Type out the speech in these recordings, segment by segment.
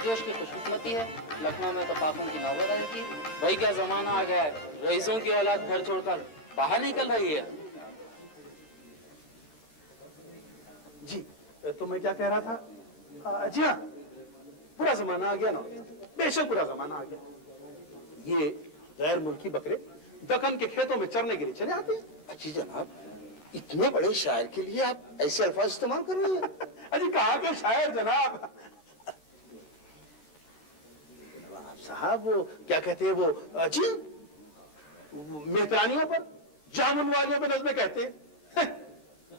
जोश की खुशकिस्मती है, लखनऊ में तो पापों की नौबत आई थी। भाई क्या जमाना आ गया है, रईसों की औलाद घर छोड़कर बाहर निकल रही है। जी तो मैं क्या कह रहा था, जी हाँ, पूरा जमाना आ गया ना, बेशक पूरा जमाना आ गया। ये गैर मुल्की बकरे दक्कन के खेतों में चरने के लिए चले आते हैं। जी जनाब, इतने बड़े शायर के लिए आप ऐसे अल्फाज इस्तेमाल कर रहे हैं? अजी कहाँ के शायर जनाब। साहब वो क्या कहते हैं, वो जी मेहतरानियों पर, जामुन वालियों पर नज़्में कहते हैं,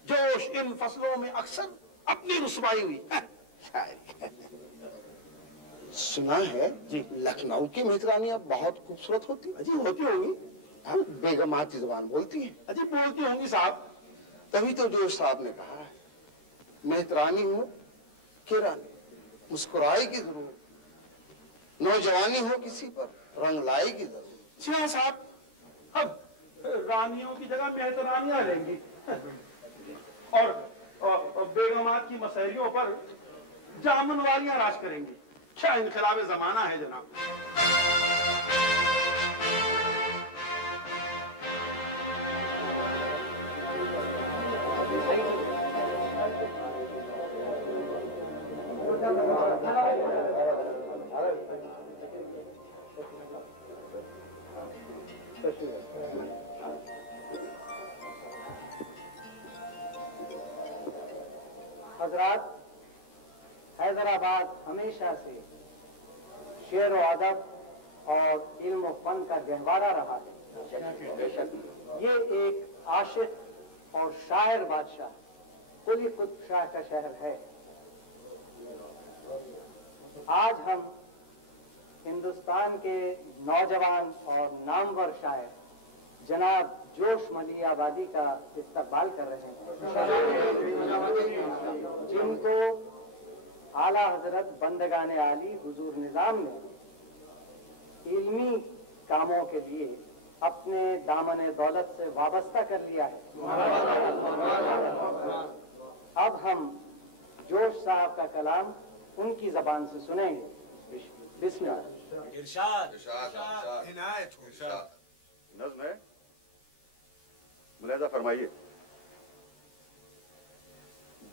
जोश इन फसलों में अक्सर अपनी रुसवाई हुई। सुना है जी लखनऊ की मेहतरानियां बहुत खूबसूरत होती हैं। जी होती होंगी, बेगमाती जुबान बोलती हैं। अजी बोलती होंगी साहब। तभी तो जोश साहब ने कहा है, मेहतरानी हो कि रानी, मुस्कुराएगी जरूर, नौजवानी हो किसी पर, रंग लाएगी जरूर। जी हाँ साहब, अब रानियों की जगह मेहतरानियां लेंगी और बेगमात की मसहरियों पर जामुन वालियां राज करेंगी। क्या इनकलाबे जमाना है जनाब। हजरात, हैदराबाद हमेशा से शेर व अदब और इल्म व फन का गहवारा रहा है। ये एक आशिक और शायर बादशाह, कुली कुतुब शाह का शहर है। आज हम हिंदुस्तान के नौजवान और नामवर शायर जनाब जोश मली आबादी का इस्तकबाल कर रहे हैं, जिनको आला हजरत बंदगाने आली हुजूर निजाम ने इल्मी कामों के लिए अपने दामन दौलत से वाबस्ता कर लिया है। अब हम जोश साहब का कलाम उनकी जबान से सुनेंगे। बिस्मिल्लाह। इरशाद इनायत नज़्म है, मुलाहिज़ा फरमाइए।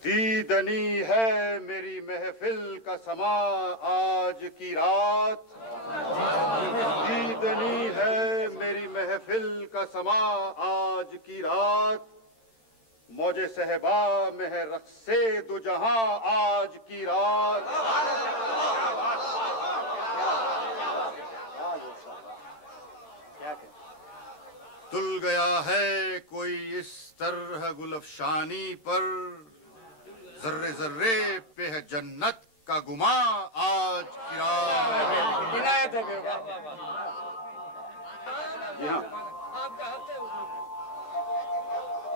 दीदनी है मेरी महफिल का समा आज की रात, दीदनी है मेरी महफिल का समा आज की रात, मौजे सहबा में है रक़्से दो जहां आज की रात। तुल गया है कोई इस तरह गुलफशानी पर, जर्रे जर्रे पे है जन्नत का गुमा आज की रात।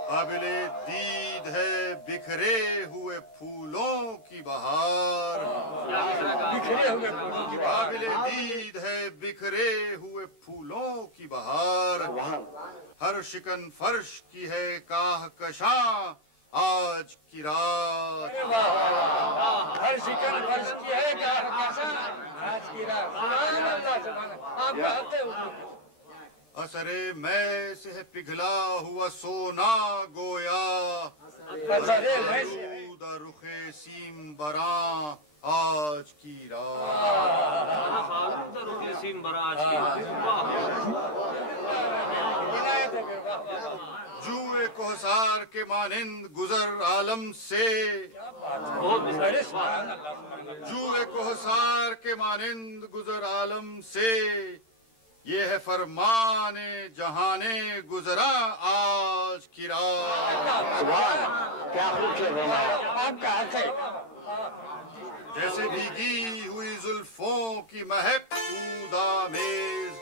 काबिले दीद है बिखरे हुए फूलों की बहार, काबिले दीद है बिखरे हुए फूलों की बहार, हर शिकन फर्श की है काहकशां आज की रात। हर शिकन फर्श की है काहकशां आज की रात। सुभान अल्लाह, सुभान अल्लाह। असरे मैं से है पिघला हुआ सोना गोया, रुखे सीम बरा आज की रात। जुए कोहसार के मानिंद गुजर आलम से, जुए कोहसार के मानिंद गुजर आलम से, ये है फरमाने जहाने गुजरा आज की रात। क्या जैसे भीगी हुई जुल्फों की महक ऊदामेज,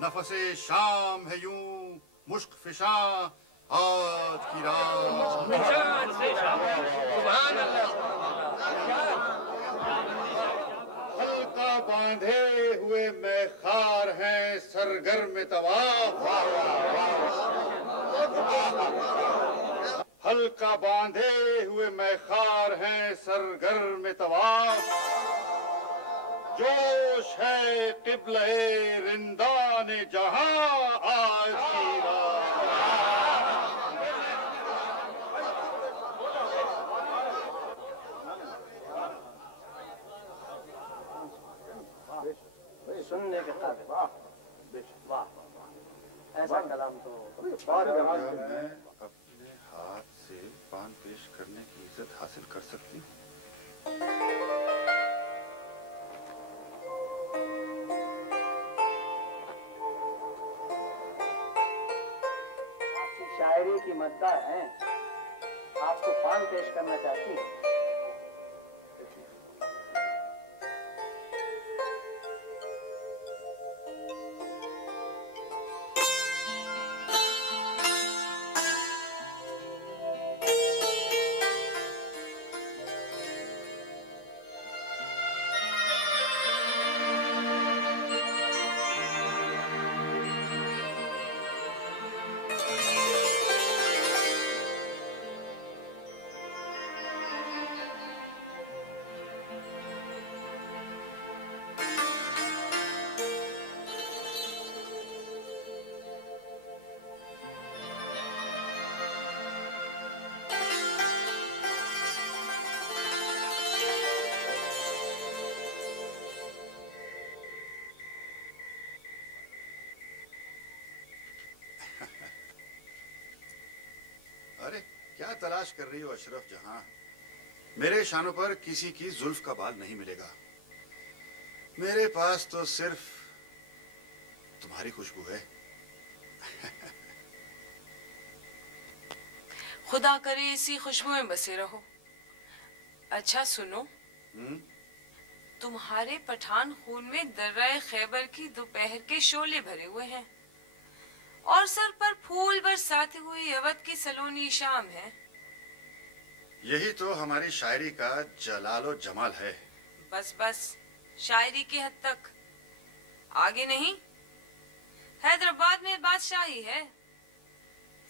नफसे शाम है यूं मुश्क फिशा आज की रात। हल्का बांधे हुए मैं खार हैं सरगर्म तवाफ, हल्का बांधे हुए मैं खार हैं सरगर्म तवाफ, जोश है क़िबले रिंदान जहां आज की रात। सुनने के काबिल। वाह, ऐसा कलाम तो क्या मैं अपने हाथ से पान पेश करने की इज्जत हासिल कर सकती हूँ? आपकी शायरी की मद्दाह हैं, आपको पान पेश करना चाहती हैं। अरे क्या तलाश कर रही हो अशरफ जहां? मेरे शानों पर किसी की जुल्फ का बाल नहीं मिलेगा। मेरे पास तो सिर्फ तुम्हारी खुशबू है। खुदा करे इसी खुशबू में बसे रहो। अच्छा सुनो, तुम्हारे पठान खून में दर्राए खैबर की दोपहर के शोले भरे हुए हैं और सर पर फूल बरसाती हुई अवध की सलोनी शाम है। यही तो हमारी शायरी का जलालो जमाल है। बस बस, शायरी की हद तक, आगे नहीं। हैदराबाद में बादशाही है,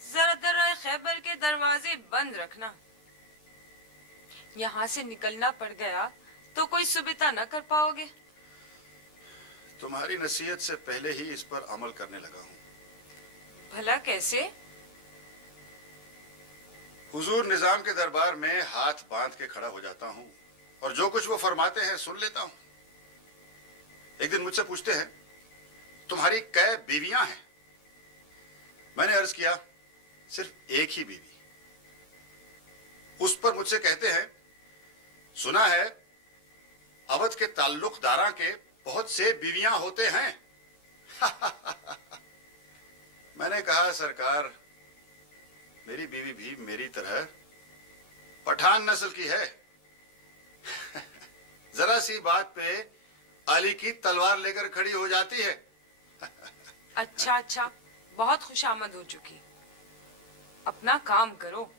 जरा दर्राए खैबर के दरवाजे बंद रखना। यहाँ से निकलना पड़ गया तो कोई सुबिता न कर पाओगे। तुम्हारी नसीहत से पहले ही इस पर अमल करने लगा हूँ। भला कैसे? हुजूर निजाम के दरबार में हाथ बांध के खड़ा हो जाता हूँ और जो कुछ वो फरमाते हैं सुन लेता हूँ। एक दिन मुझसे पूछते हैं, तुम्हारी कै बीवियां हैं? मैंने अर्ज किया, सिर्फ एक ही बीवी। उस पर मुझसे कहते हैं, सुना है अवध के ताल्लुकदारा के बहुत से बीवियां होते हैं। मैंने कहा, सरकार मेरी बीवी भी मेरी तरह पठान नस्ल की है। जरा सी बात पे अली की तलवार लेकर खड़ी हो जाती है। अच्छा अच्छा, बहुत खुशामद हो चुकी, अपना काम करो।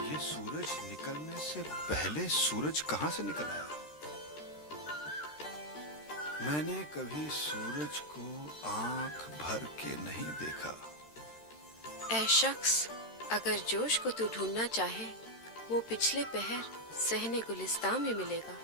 ये सूरज निकलने से पहले सूरज कहां से निकल आया? मैंने कभी सूरज को आंख भर के नहीं देखा। ऐ शख्स, अगर जोश को तू ढूंढना चाहे, वो पिछले पहर सहने गुलिस्तान में मिलेगा।